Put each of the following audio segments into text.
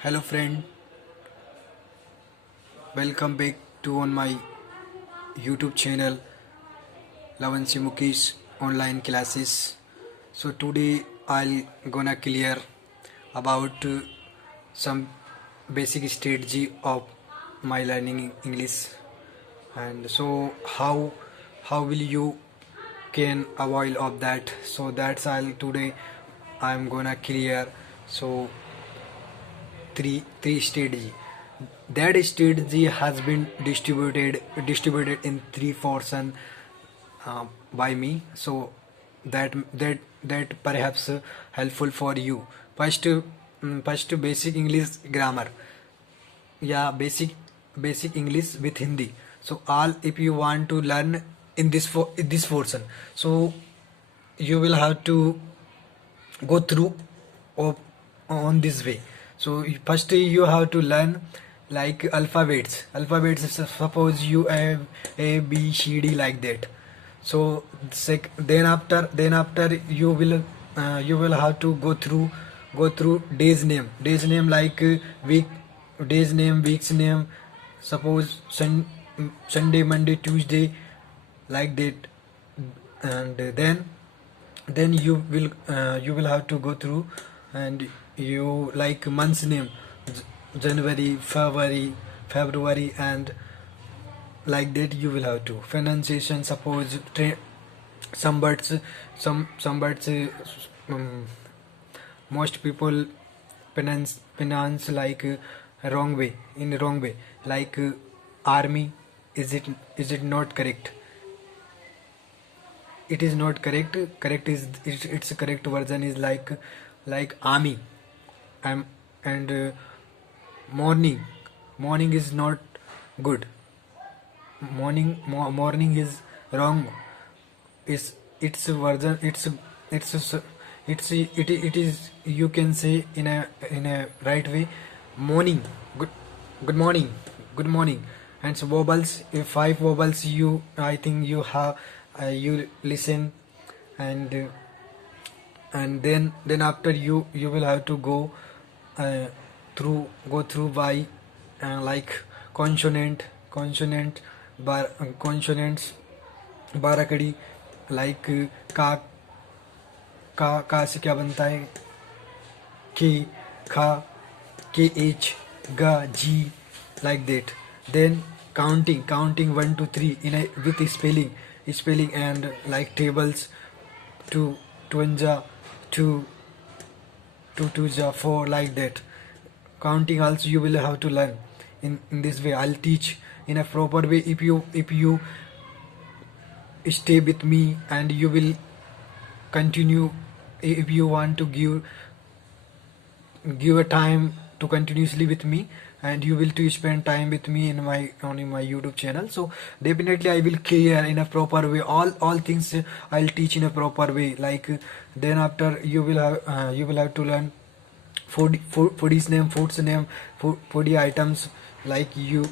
Hello friend, welcome back to on my YouTube channel Lavansi Mukesh online classes. So today I'll gonna clear about some basic strategy of my learning English, and so how will you can avoid of that. So that's all today I'm gonna clear. So three strategy. That strategy has been distributed in three portion by me. So that perhaps helpful for you. First basic English grammar. Yeah, basic English with Hindi. So all if you want to learn in this portion, so you will have to go through of, on this way. So first you have to learn like alphabets. Suppose you have A B C D like that. So then after you will have to go through days name like week days name, weeks name. Suppose Sunday, Monday, Tuesday, like that. And then you will have to go through, and you like months name, January, February, and like that you will have to pronunciation. Suppose some words, some words, um, most people pronounce like wrong way, like army. Is it not correct? It is not correct. Correct is its correct version is like army. And morning is not good. Morning is wrong. Is its version, it is, you can say in a right way, morning. Good morning. And so vowels, if five vowels, you I think you have, you listen. And then after you will have to uh, go through by like consonants, बाराकड़ी, like का से क्या बनता है, के, खा, के H, गा, जी, like that. Then counting 1 to 3 in a with spelling and like tables, two, twanja, two, two twos 4, like that. Counting also you will have to learn in this way. I'll teach in a proper way if you stay with me, and you will continue. If you want to give a time to continuously with me, and you will to spend time with me in my YouTube channel. So definitely I will clear in a proper way all things. I'll teach in a proper way. Like then after you will have to learn foodies name, foodie items, like you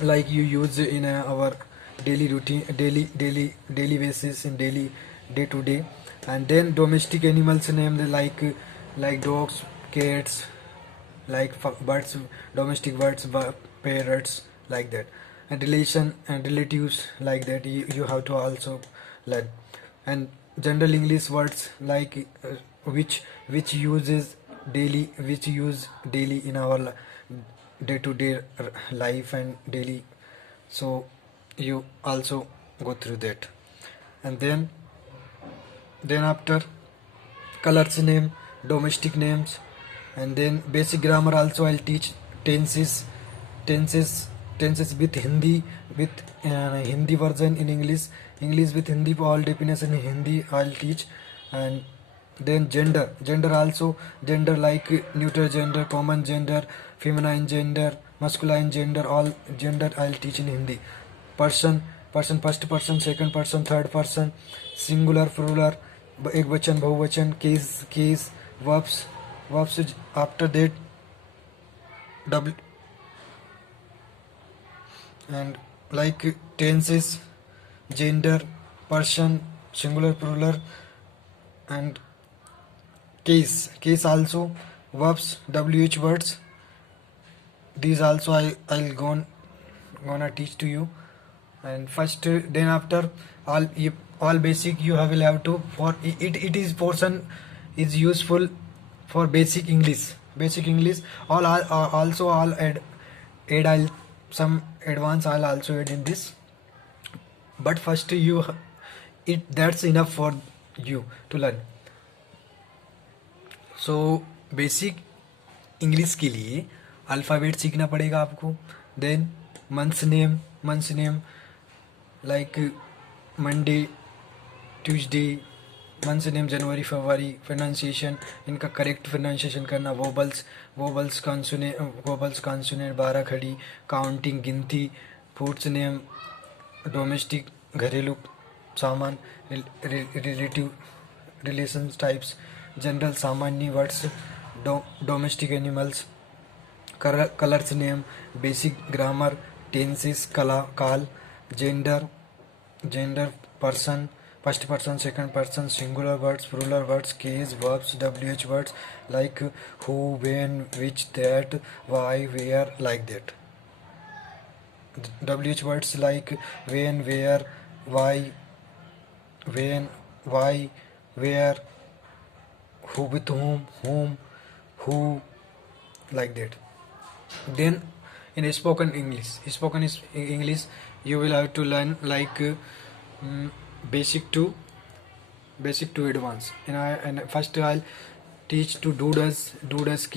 use in our daily routine, daily basis, in daily day to day. And then domestic animals name, like dogs, cats, like birds, domestic birds, parrots, like that. And relation and relatives, like that, you have to also learn. And general English words, like which use daily in our day to day life and daily. So you also go through that. And then after colors name, domestic names. And then basic grammar also I'll teach. Tenses tenses tenses with Hindi, with Hindi version in English with Hindi, all definition in Hindi I'll teach. And then gender also, gender like neuter gender, common gender, feminine gender, masculine gender, all gender I'll teach in Hindi. Person, first person, second person, third person, singular, plural, एक वचन, बहुवचन, case, verbs after that, w, and like tenses, gender, person, singular, plural, and case also, verbs, WH words. These also I'll gonna teach to you. And first, then after all basic you will have to for it is portion is useful for basic English. Also I'll add I'll some advance I'll also add in this. But first you it that's enough for you to learn. So basic English के लिए alphabet सीखना पड़ेगा आपको. Then months name like Monday, Tuesday, months name जनवरी, फरवरी. Pronunciation, इनका correct pronunciation करना. Vowels consonant 12 खड़ी. काउंटिंग, गिनती. फूड्स नेम, डोमेस्टिक घरेलू सामान. रिलेटिव रिलेशन टाइप्स, जनरल सामान्य words. Domestic animals. Colours name, basic grammar. Tenses, काल. Gender person, first person, second person. Singular words, plural words. Case, verbs. WH words like who, when, which, that, why, where, like that. WH words like when, where, why, where, who, with whom, who, like that. Then in spoken English you will have to learn like basic to advanced. And first I'll teach to do does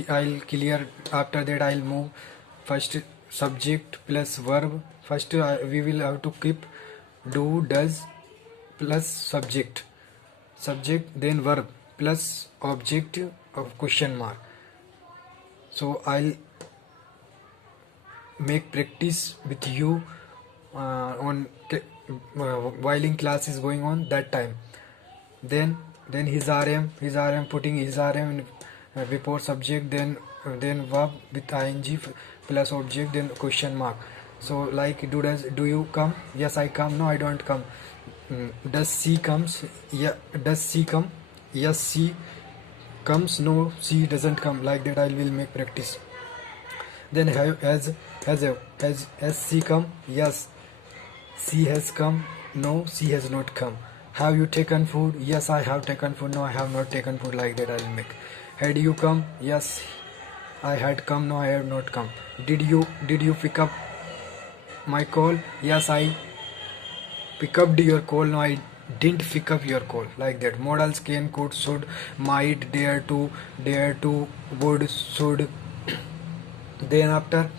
I'll clear. After that I'll move. First subject plus verb. First we will have to keep do does plus subject, then verb plus object of question mark. So I'll make practice with you on while in class is going on that time. Then his RM putting his RM before subject, then verb with ing plus object, then question mark. So like do you come? Yes, I come. No, I don't come. Does she comes? Yeah, does she come? Yes, she comes. No, she doesn't come. Like that I will make practice. Then has she come? Yes, she has come. No, she has not come. Have you taken food? Yes, I have taken food. No, I have not taken food. Like that I will make. Had you come? Yes, I had come. No, I have not come. Did you pick up my call? Yes, I pick up your call. No, I didn't pick up your call. Like that. Modals can, could, should, might, dare to, would, should. Then after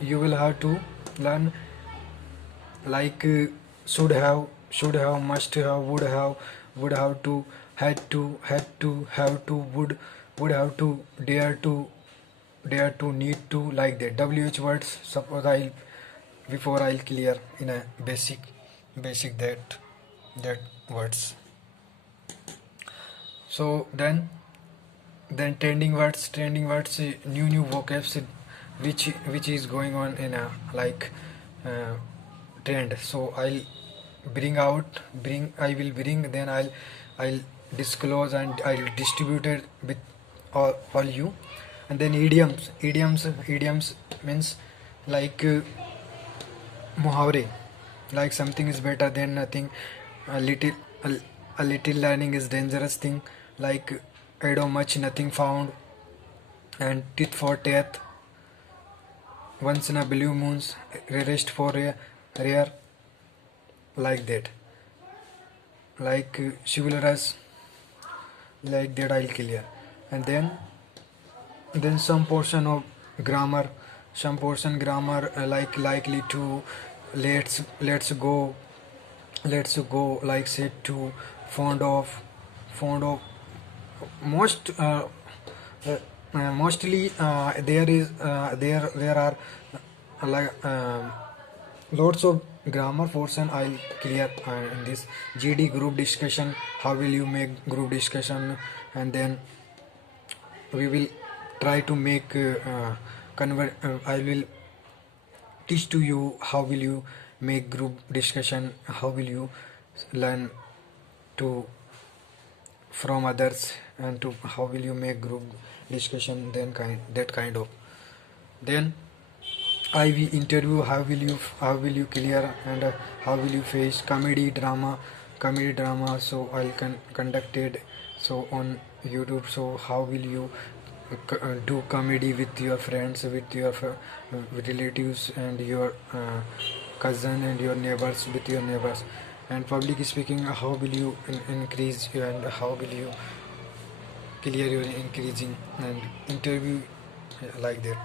you will have to learn like should have, must have, would have to, had to, have to, would have to, dare to, need to, like that. WH words, suppose I'll clear in a basic that words. So then trending words, new vocabs which is going on in a like trend. So I will bring, then I'll disclose and I'll distribute it with all you. And then idioms means like muhavre, like something is better than nothing. A little learning is dangerous thing, like Edo much nothing found, and tit for tat, once in a blue moons, rarest for rare, like that. Like chivalrous, like that I'll clear. And then some portion of grammar, like likely to, let's go, like said to, fond of, mostly there are like lots of grammar portion I'll clear in this. GD group discussion, how will you make group discussion? And then we will try to make I will teach to you how will you make group discussion, how will you learn to from others, and to how will you make group discussion, then that kind of. Then I will interview, how will you clear, and how will you face comedy drama, so I'll conducted so on YouTube. So how will you do comedy with your friends, with your relatives, and your cousin, and your neighbors, with your neighbors. And public speaking, how will you increase, and how will you clear your increasing, and interview, like that.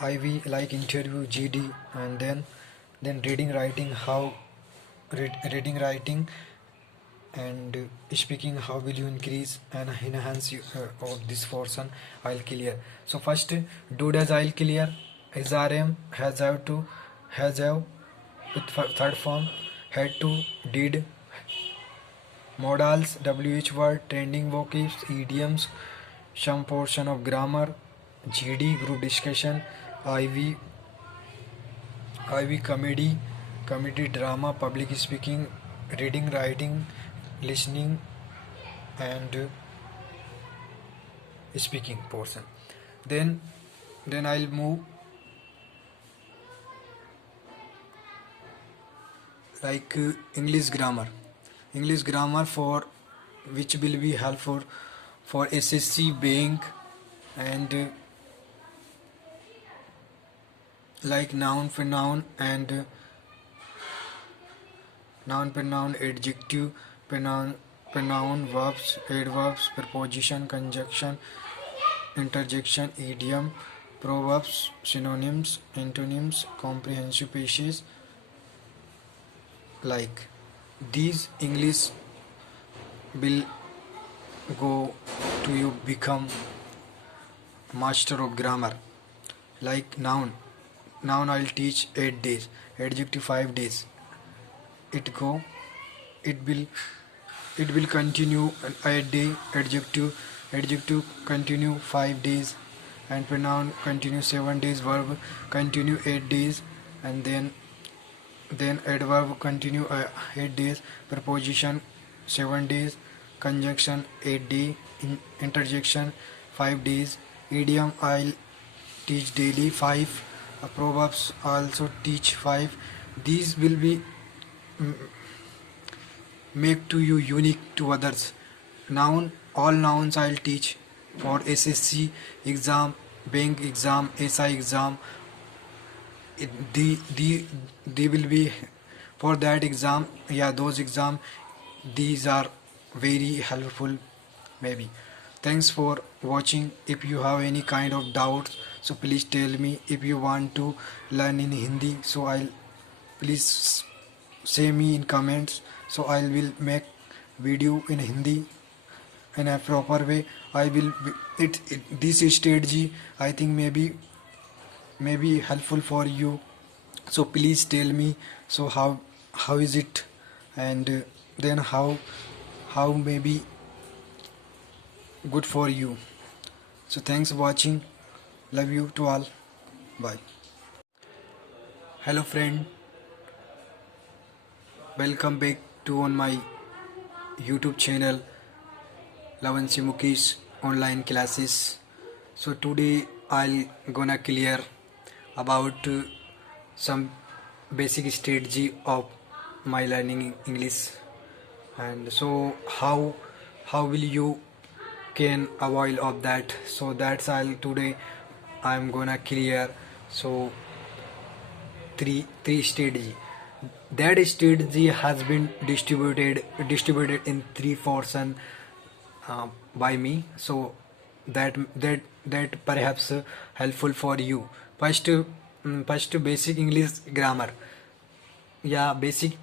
I will like interview GD, and then reading writing, how reading writing and speaking, how will you increase and enhance of this portion, I'll clear. So first, do as I'll clear, SRM, has have with third form, had to, did, modals, WH word, trending vocabs, idioms, some portion of grammar, GD group discussion, IV comedy drama, public speaking, reading writing, listening, and speaking portion. Then I'll move like English grammar for which will be helpful for SSC, bank, and like noun, pronoun, and noun, pronoun, adjective, pronoun, verbs, adverbs, preposition, conjunction, interjection, idiom, proverbs, synonyms, antonyms, comprehensive pieces. Like these English will go to you become master of grammar. Like noun I'll teach 8 days, adjective 5 days. It will continue 8 day, adjective continue 5 days, and pronoun continue 7 days, verb continue 8 days, and then adverb continue 8 days, preposition 7 days, conjunction 8 days, interjection 5 days, idiom I'll teach daily 5, proverbs also teach 5. These will be make to you unique to others. All nouns I'll teach for SSC exam, bank exam, SI exam. They will be for that exam. Yeah, those exam, these are very helpful maybe. Thanks for watching. If you have any kind of doubts, so please tell me. If you want to learn in Hindi, so I'll please say me in comments, so I will make video in Hindi in a proper way. I will this strategy, I think maybe helpful for you. So please tell me, so how is it, and then how maybe good for you. So thanks for watching. Love you to all. Bye. Hello friend, welcome back to on my YouTube channel, Lavansi Mukesh online classes. So today I'll gonna clear about some basic strategy of my learning English, and so how will you can avoid of that. So that's all today I'm gonna clear. So three strategy. That strategy has been distributed in 3 portion by me. So that perhaps helpful for you. First, basic English grammar. Yeah, basic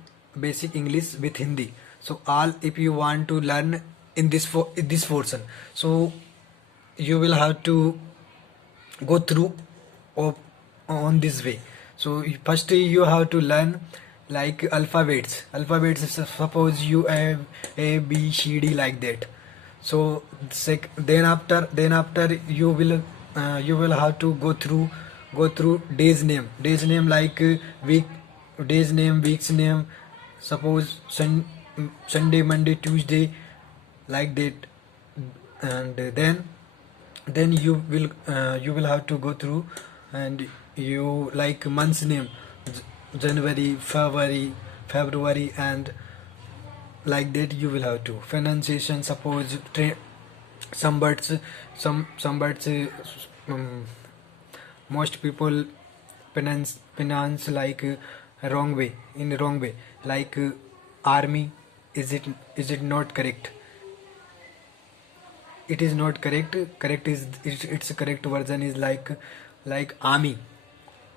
English with Hindi. So all, if you want to learn in this portion, so you will have to go through on this way. So first you have to learn like alphabets. Suppose you have A, B, C, D, like that. So then after you will have to go through days name like week, days name, weeks name. Suppose Sunday, Monday, Tuesday, like that. And then you will have to go through, and you like month's name, January, February, and like that you will have to pronunciation. Suppose some words, some words, um, most people pronounce like wrong way, in wrong way, like army. Is it not correct? It is not correct. Correct is its correct version is like army.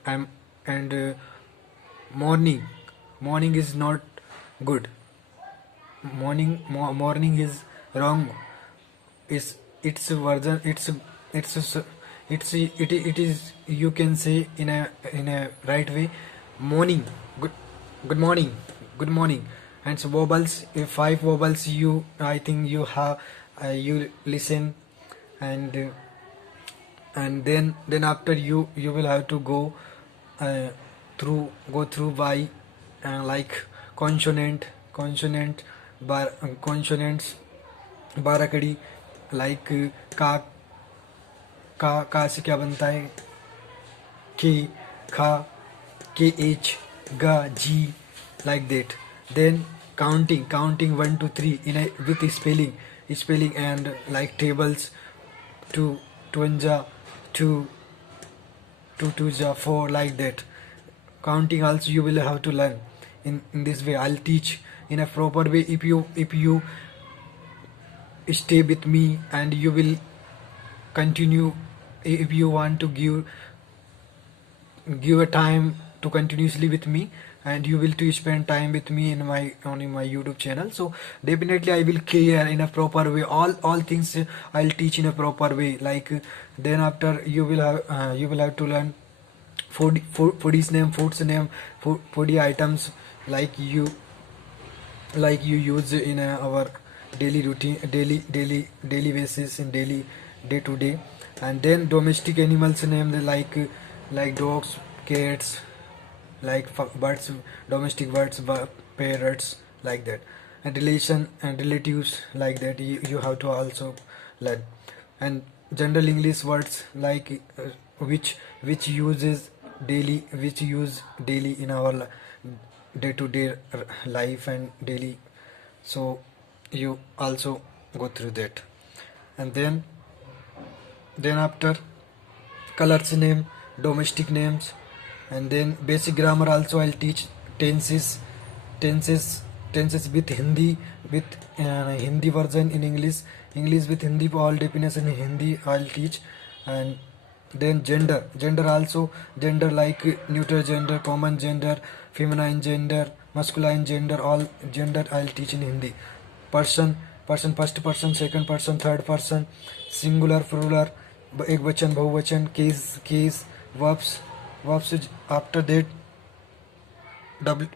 I'm and morning is not good. Morning is wrong. Is its version, it is, you can say in a right way. Morning, good, good morning, good morning. And so vowels, if 5 vowels, you, I think you have, you listen. And then after you will have to uh, go through by like consonants, बाराकड़ी, like का से क्या बनता है, के, खा, के H, गा, जी, like that. Then counting 1 to 3 in a with spelling and like tables, two twanja, two two ja, 4, like that. Counting also you will have to learn in this way. I'll teach in a proper way. If you stay with me, and you will continue, if you want to give a time to continuously with me, and you will to spend time with me in my YouTube channel. So definitely I will care in a proper way. All things I'll teach in a proper way. Like then after you will have to learn food's name, foodie items, like you use in our daily routine, daily basis, in day to day. And then domestic animals name, like dogs, cats, like birds, domestic birds, parrots, like that. And relation and relatives, like that, you have to also learn. And general English words, like which uses daily, which use daily in our day to day life and daily. So you also go through that. And then after, colors name, domestic names. And then basic grammar also I'll teach. Tenses tenses tenses with Hindi, with Hindi version in English with Hindi, all definition in Hindi I'll teach. And then gender also, gender like neuter gender, common gender, feminine gender, masculine gender, all gender I'll teach in Hindi. Person, first person, second person, third person, singular, plural, एक वचन, बहुवचन, case, verbs after that, w,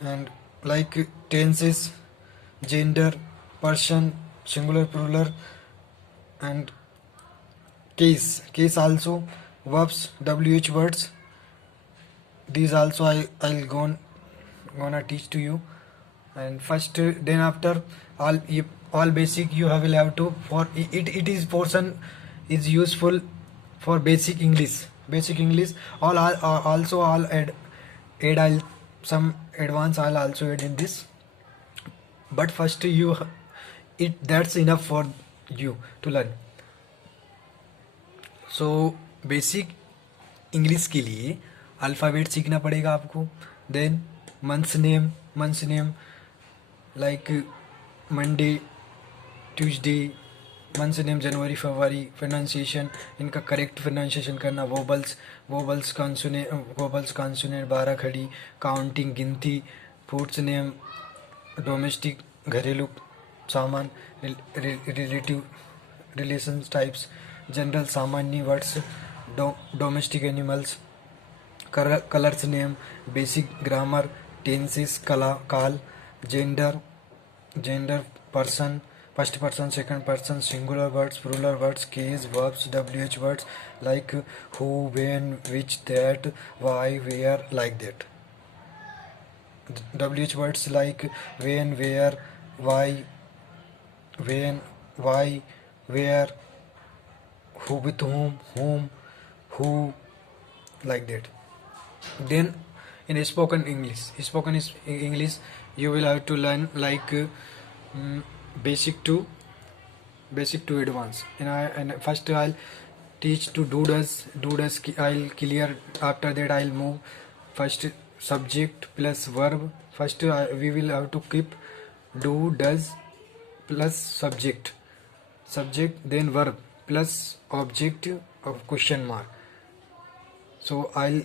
and like tenses, gender, person, singular, plural, and case also, verbs, wh words. These also I'll gonna teach to you. And first, then after, all basic you will have to, for it is portion is useful for basic English. Also I'll add I'll some advance I'll also add in this. But first that's enough for you to learn. So basic English के लिए alphabet सीखना पड़ेगा आपको. Then months name like Monday, Tuesday, months name जनवरी, फरवरी. Pronunciation, इनका correct pronunciation करना. Vowels consonant, 12 खड़ी. काउंटिंग, गिनती. फूड्स नेम, डोमेस्टिक, घरेलू सामान. Relative, relation types. जनरल, सामान्य words. Domestic animals. Colours name. Basic grammar. Tenses, काल. Gender, person, first person, second person, singular words, plural words, case, verbs, wh words like who, when, which, that, why, where, like that. WH words like when, where, why, when, why, where, who, with whom, who, like that. Then in spoken English, you will have to learn like mm, basic to advance. And first I'll teach to I'll clear. After that I'll move first subject plus verb. First we will have to keep do, does plus subject, then verb plus object of question mark. So I'll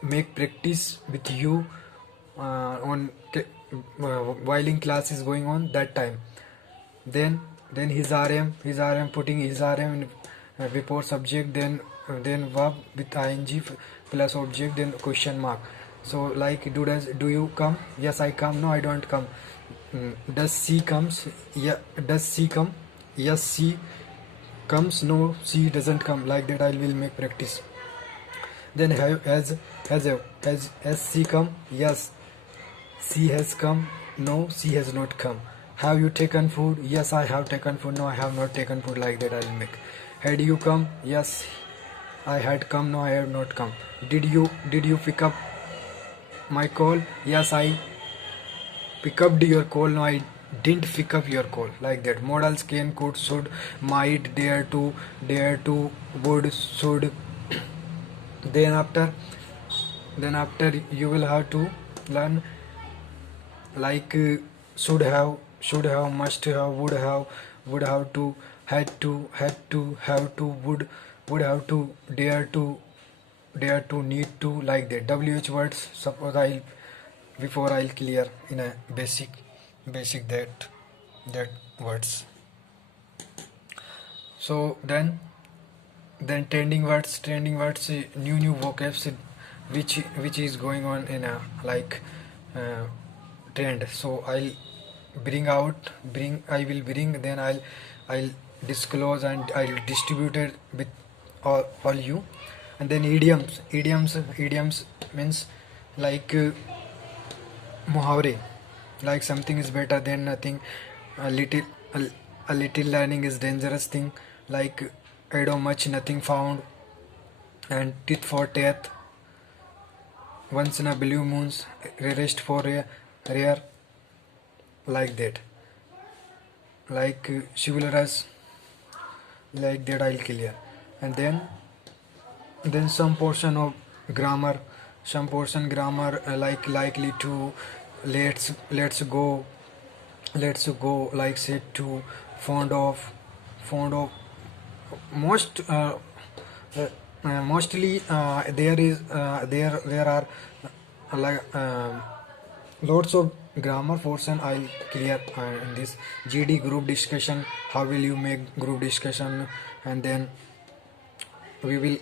make practice with you while in class is going on that time. Then his RM, putting his RM in, before subject, then verb with ing plus object, then question mark. So like do you come? Yes, I come. No, I don't come. Does she comes? Yeah, does she come? Yes, she comes. No, she doesn't come. Like that I will make practice. Then has she come? Yes, she has come. No, she has not come. Have you taken food? Yes, I have taken food. No, I have not taken food. Like that I will make. Had you come? Yes, I had come. No, I have not come. Did you pick up my call? Yes, I pick up your call. No, I didn't pick up your call. Like that. Modals can, could, should, might, dare to, would, should. Then after you will have to learn like should have, must have, would have to, had to, have to, would have to, dare to, need to, like that. WH words, suppose I'll clear in a basic that words. So then trending words, new vocabs which is going on in a like trend. So I will bring, then I'll disclose and I'll distribute it with all you. And then idioms means like muhavre, like something is better than nothing, a little a little learning is dangerous thing, like Edo much nothing found, and tit for tat, once in a blue moons, rarest for rare, like that. Like chivalrous, like that I'll clear. And then some portion of grammar, like likely to, let's go, like said to, fond of, most mostly there are like lots of grammar portion I'll clear in this GD group discussion. How will you make group discussion? And then we will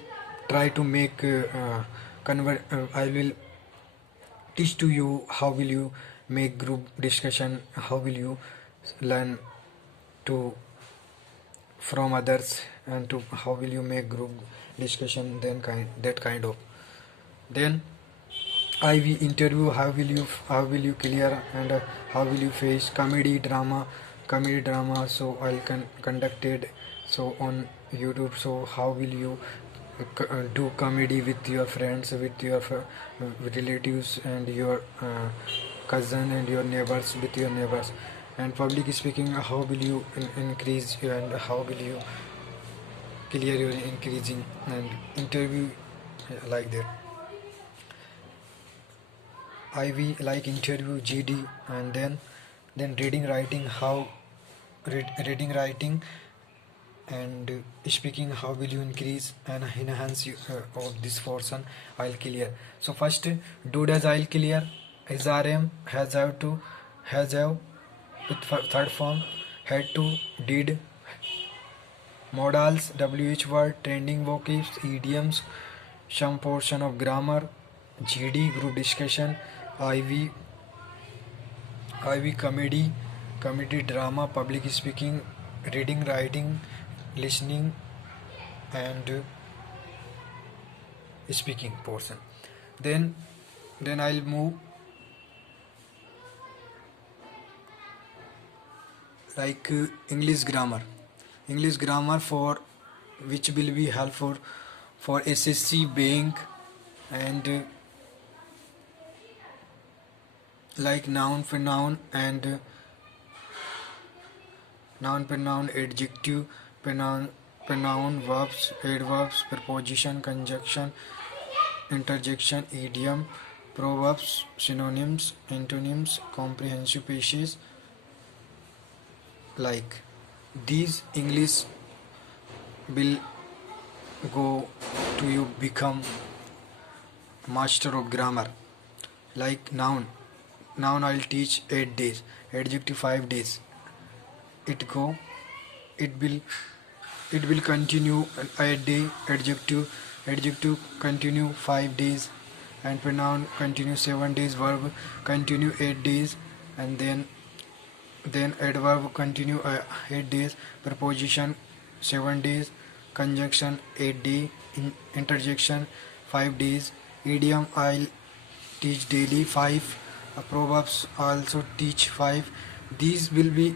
try to make I will teach to you how will you make group discussion, how will you learn to from others, and to how will you make group discussion, then that kind of. Then IV interview, how will you clear, and how will you face comedy drama. So I'll conducted so on YouTube. So how will you do comedy with your friends, with your relatives, and your cousin, and your neighbors, with your neighbors. And public speaking, how will you increase, and how will you clear your increasing, and interview, like that. IV like interview GD. And then reading writing, how reading writing and speaking, how will you increase and enhance of this portion I'll clear. So first do does I'll clear, his RM, has have to, has have with third form, had to, did, modals, WH word, trending vocabs, idioms, some portion of grammar, GD group discussion, IV comedy drama, public speaking, reading writing, listening, and speaking portion. Then then I'll move like English grammar for which will be helpful for SSC bank and like noun pronoun and noun pronoun adjective pronoun verbs adverbs preposition conjunction interjection idiom proverbs synonyms antonyms comprehensive pieces like these English will go to you become master of grammar. Like noun I'll teach 8 days, adjective 5 days. It will continue 8 day, adjective continue 5 days, and pronoun continue 7 days, verb continue 8 days, and then adverb continue 8 days, preposition 7 days, conjunction 8 day, interjection 5 days, idiom I'll teach daily 5, proverbs also teach 5. These will be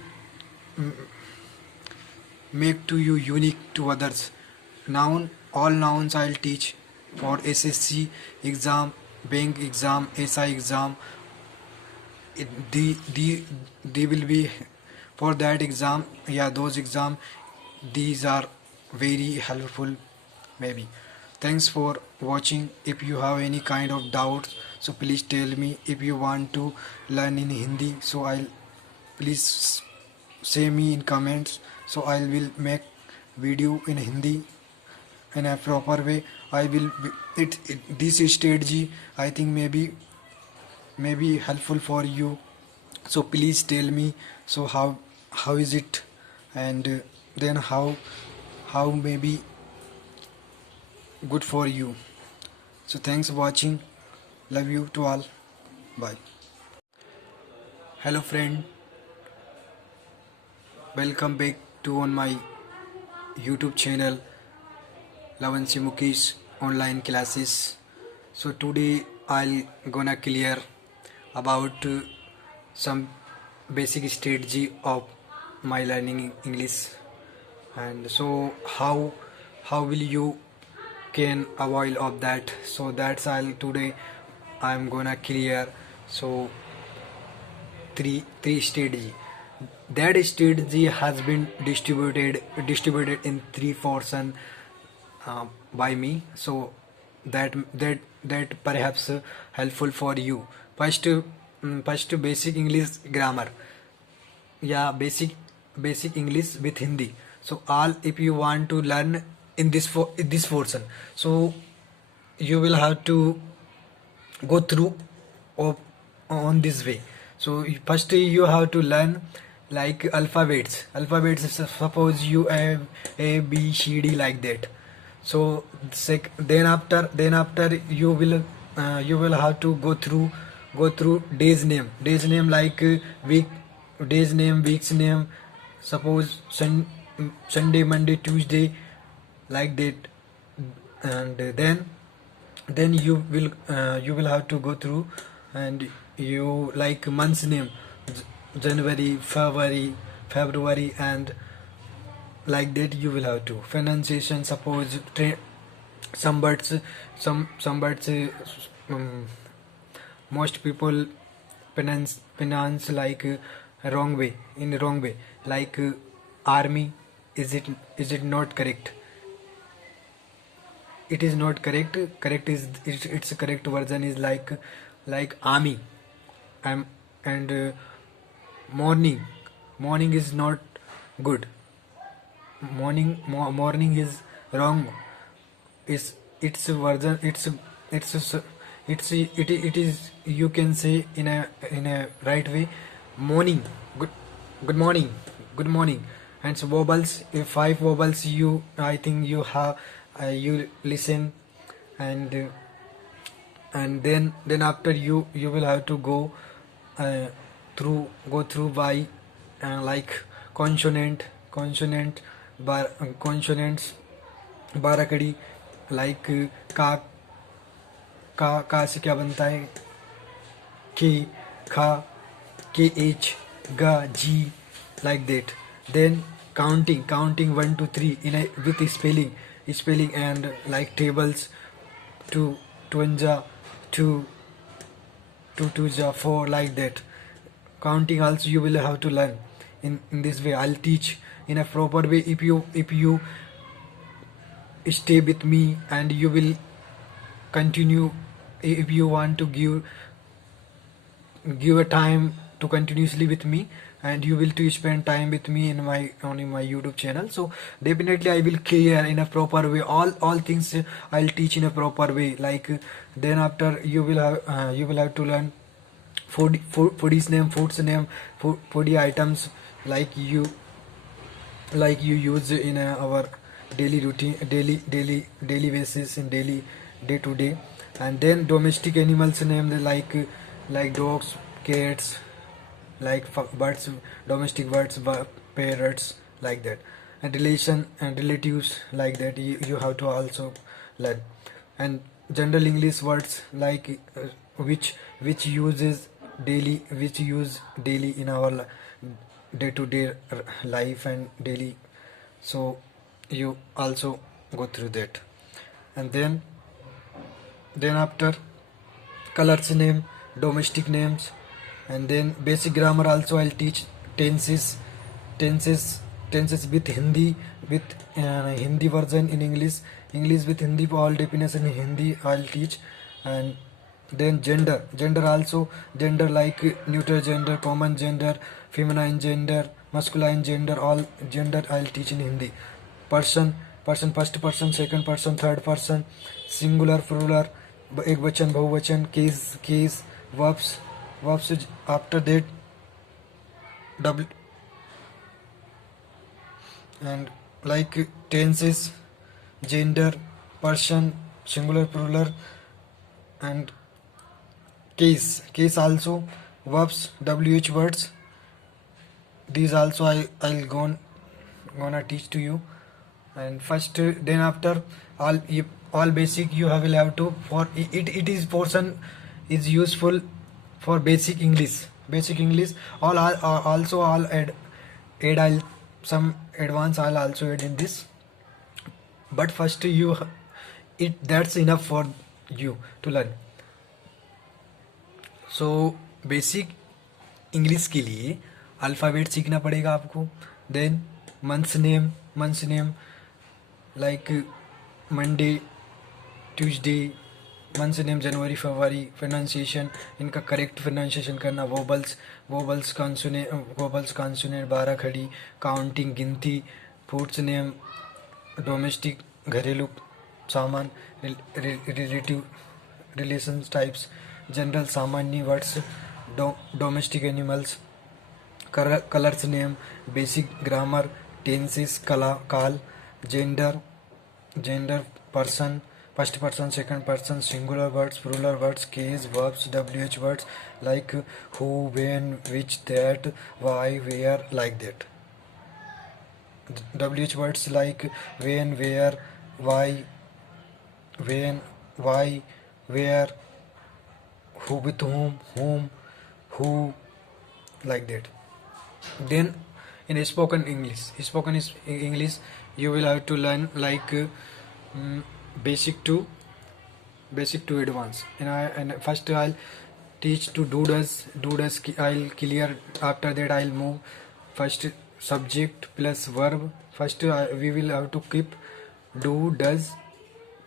make to you unique to others. All nouns I'll teach for SSC exam, bank exam, SI exam. They will be for that exam. Yeah, those exam. These are very helpful. Maybe. Thanks for watching. If you have any kind of doubts, so please tell me. If you want to learn in Hindi, so I'll please say me in comments. So I will make video in Hindi in a proper way. I will this strategy I think maybe helpful for you. So please tell me. So how is it, and then how maybe good for you. So thanks for watching. Love you to all. Bye. Hello friend. Welcome back to on my YouTube channel Lavansi Mukesh online classes. So today I'll gonna clear about some basic strategy of my learning English, and so how will you can avoid of that. So that's all today I'm gonna clear. So three strategy. That strategy has been distributed in 3 portions by me. So that perhaps helpful for you. First, basic English grammar. Yeah, basic English with Hindi. So all if you want to learn in this portion, so you will have to go through on this way. So first you have to learn like alphabets. Suppose you have A B C D like that. So then after you will have to go through days name like week days name, weeks name. Suppose Sunday, Monday, Tuesday like that, and then you will have to go through, and you like months name, January, February, and like that you will have to pronunciation. Suppose some words most people pronounce like wrong way, like army. Is it not correct? It is not correct. Its correct version is like army. And morning is not good. Morning is wrong. Its version it is, you can say in a right way, morning. Good morning. And so vowels, 5 vowels I think you have, you listen, and then after you will have to go through by like consonants बाराकड़ी, like का से क्या बनता है, K, Kha, KH, Ga, G, like that. Then counting 1 to 3 in a with spelling and like tables, 2, 2 2, 2 2 4, like that. Counting also you will have to learn in this way. I'll teach in a proper way if you stay with me, and you will continue. If you want to give a time to continuously with me, and you will to spend time with me in my YouTube channel, so definitely I will clear in a proper way all things. I'll teach in a proper way. Like then after you will have to learn food's name, foodie items, like you use in our daily routine, daily basis, in daily day to day. And then domestic animals name, like dogs, cats, like birds, domestic birds, parrots, like that. And relation and relatives, like that, you have to also learn. And general English words, like which uses daily, which use daily in our day to day life and daily. So you also go through that. And then after colors name, domestic names. And then basic grammar also I'll teach. Tenses tenses tenses with Hindi, with Hindi version in English with Hindi, all definition in Hindi I'll teach. And then gender also, gender like neuter gender, common gender, feminine gender, masculine gender, all gender I'll teach in Hindi. Person, first person, second person, third person, singular, plural, ekvachan, bahuvachan, case, verbs, after that w, and like tenses, gender, person, singular, plural, and case also, verbs, wh words. These also I'll gonna teach to you. And first then after all basic you will have to, for it is portion is useful for basic English. All also I'll add I'll some advance I'll also add in this. But first that's enough for you to learn. So basic English के लिए alphabet सीखना पड़ेगा आपको. Then months name like Monday, Tuesday, months name जनवरी, फरवरी. Pronunciation, इनका correct pronunciation करना. Vowels consonant 12 खड़ी. काउंटिंग, गिनती. फूड्स नेम, डोमेस्टिक घरेलू सामान. रिलेटिव रिलेशन टाइप्स, जनरल सामान्य words. Domestic animals. Colours name, basic grammar. Tenses, काल. Gender person, first person, second person, singular words, plural words, case, verbs, wh words like who, when, which, that, why, where, like that. wh words like when, where, why, where, who, with whom, who, like that. Then in spoken English you will have to learn like basic to advanced. And first I'll teach to do does I'll clear. After that I'll move. First subject plus verb. First we will have to keep do does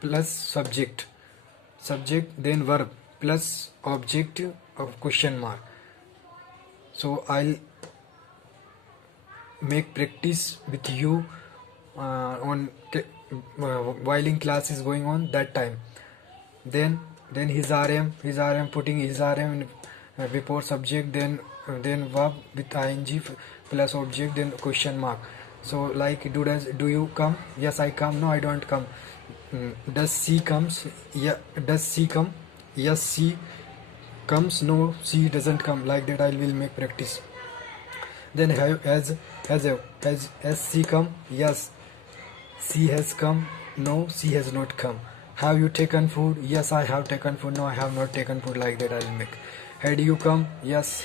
plus subject, then verb plus object of question mark. So I'll make practice with you on while in class is going on that time. Then his RM, putting his RM in before subject, then verb with ing plus object, then question mark. So like do you come? Yes, I come. No, I don't come. Does she comes? Yeah, does she come? Yes, she comes. No, she doesn't come. Like that I will make practice. Then has she come? Yes, she has come. No, she has not come. Have you taken food? Yes, I have taken food. No, I have not taken food. Like that I will make. Had you come? Yes,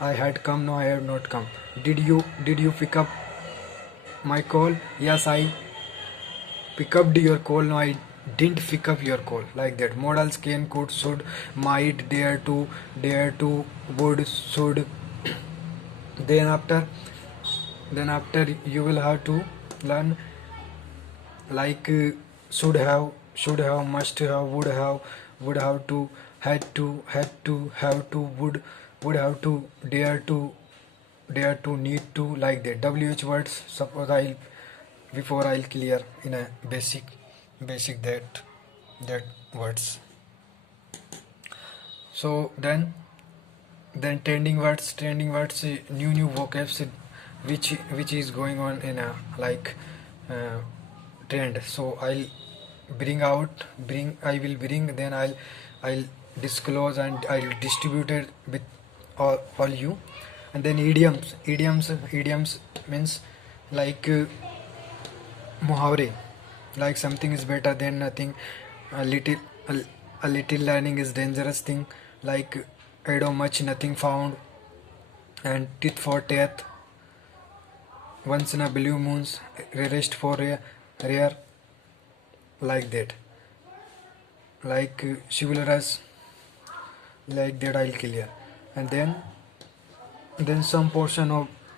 I had come. No, I have not come. Did you pick up my call? Yes, I pick up your call. No, I didn't pick up your call. Like that. Modals can, could, should, might, dare to, would, should. Then after, you will have to learn like should have, must have, would have to, had to, have to, would have to, dare to, need to, like that. WH words. Suppose I'll clear in a basic that words. So then trending words, new vocabs, which is going on in a like uh, trend. So I will bring, then I'll disclose and I'll distribute it with all you. And then idioms means like muhavre, like something is better than nothing, a little a, a little learning is dangerous thing, like Edo much nothing found, and tit for tat, once in a blue moons, rarest for rare, like that, like chivalrous, like that I'll clear. And then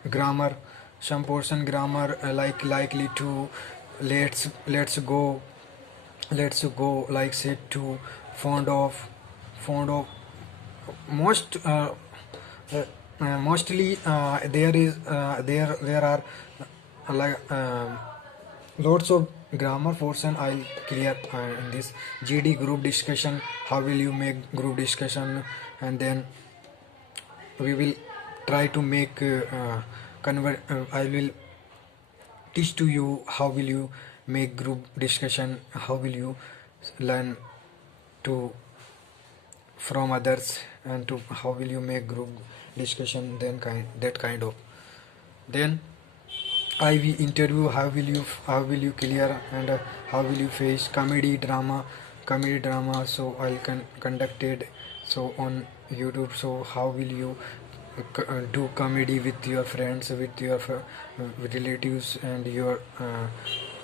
grammar some portion grammar, like likely to, let's go, like said to, fond of, most mostly there are like lots of grammar portion I'll clear in this. GD group discussion, how will you make group discussion, and then we will try to make I will teach to you how will you make group discussion, how will you learn to from others, and to how will you make group discussion, then kind of. Then IV interview, how will you clear, and how will you face comedy drama, so I'll conducted so on YouTube. So how will you do comedy with your friends, with your relatives, and your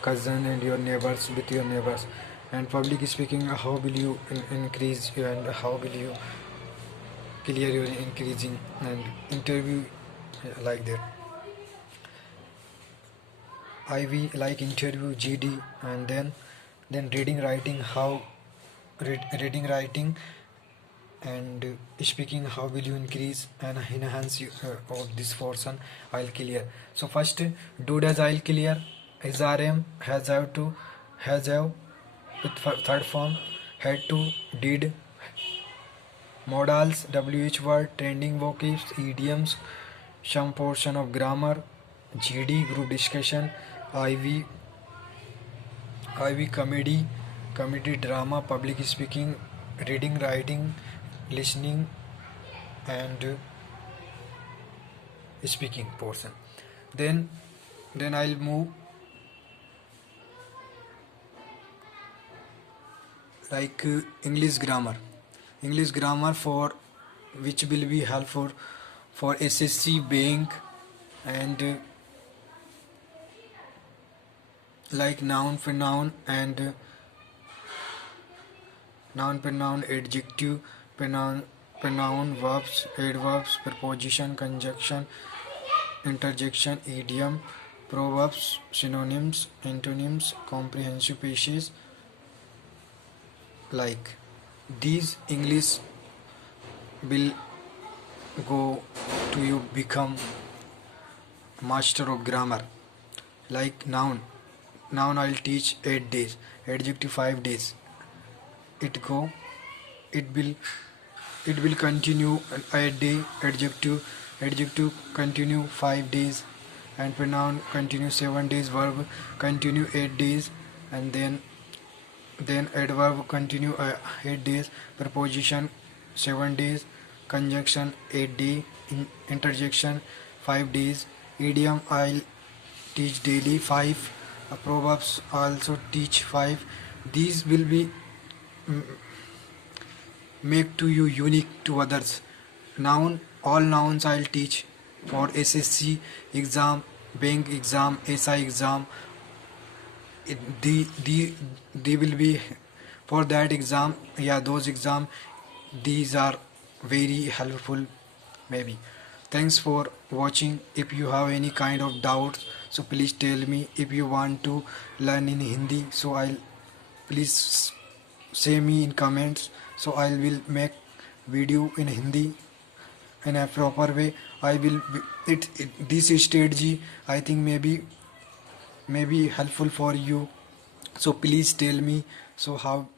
cousin, and your neighbors, with your neighbors. And public speaking, how will you increase, and how will you clear your increasing, and interview, like that. IV like interview, GD. And then reading writing, how reading writing and speaking, how will you increase and enhance of this portion, I'll clear. So first, do does I'll clear, SRM, has have with third form, had to, did, modals, WH word, trending vocabs, idioms, some portion of grammar, GD group discussion, IV comedy drama, public speaking, reading writing, listening, and speaking portion. Then I'll move like English grammar, for which will be helpful for SSC, bank, and like noun, pronoun, and noun, pronoun, adjective, pronoun, verbs, adverbs, preposition, conjunction, interjection, idiom, proverbs, synonyms, antonyms, comprehensive pieces. Like these English will go to you become master of grammar. Like noun I'll teach 8 days, adjective 5 days. It will continue 8 day, adjective continue 5 days, and pronoun continue 7 days, verb continue 8 days, and then adverb continue 8 days, preposition 7 days, conjunction 8 day, interjection 5 days, idiom I'll teach daily 5, proverbs also teach 5. These will be make to you unique to others. noun, all nouns I'll teach for SSC exam, bank exam, SI exam. The will be for that exam. Yeah, those exam, these are very helpful maybe. Thanks for watching. If you have any kind of doubts, so please tell me. If you want to learn in Hindi, so I'll please say me in comments, so I will make video in Hindi in a proper way. I will this strategy I think maybe helpful for you, so please tell me, so how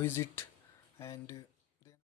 is it, and